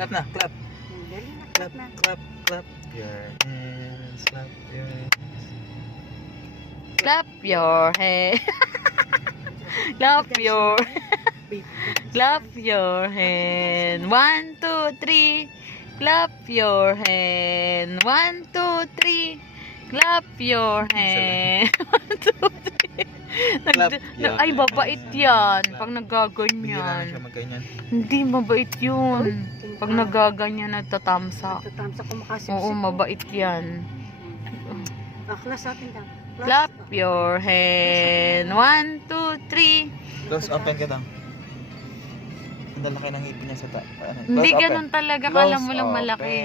Clap na, clap. Dali na, Clap, na. clap, clap your hands, clap your hands. Clap your hands. Clap your Clap your hand. 1, 2, 3. Clap your hand. 1, 2, 3. Clap your hand. 1, 2, 3. Clap your Ay, babait yan. hand. Pag Bihira na nagaganyan. siya magganyan. Hindi, mabait yun. Pag nagaganyan, nagtatamsa. Tatamsa ko makasipsip. Oo, mabait yan. Akla sa atin lang. Clap your hand. 1, 2, 3. Close open ka daw. Ang lalaki ng ngipin niya sa ta. Hindi ganun talaga. Kala mo lang malaki.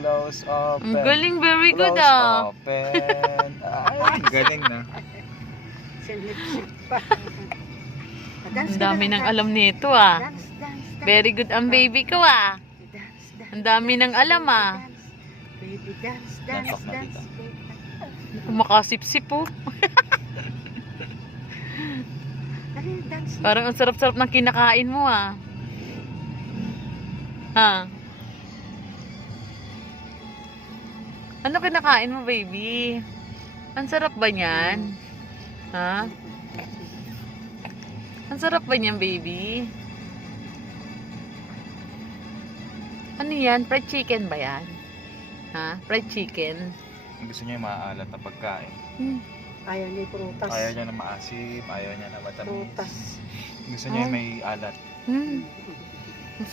Close open. Ang galing, very good Close open. Ay, galing na. Sinlipsip pa. Ang dami nang alam nito ah. Dance, dance, dance. Very good ang baby ko ah. Dance, dance. Ang dami nang alam ah. Baby dance, dance, Dance, dance. dance. Kumakasip-sip oh. Dali, dance. Parang ang sarap-sarap ng kinakain mo ah. Ha? Ano kinakain mo, baby? Ang sarap ba niyan? Ha? Ang sarap ba niyan, baby? Ano yan? Fried chicken ba yan? Ha? Fried chicken? Gusto niya yung maaalat na pagkain. Ayaw niya yung prutas. Ayaw niya na maasim, ayaw niya na matamis. Prutas. Gusto niya yung may alat. Hmm.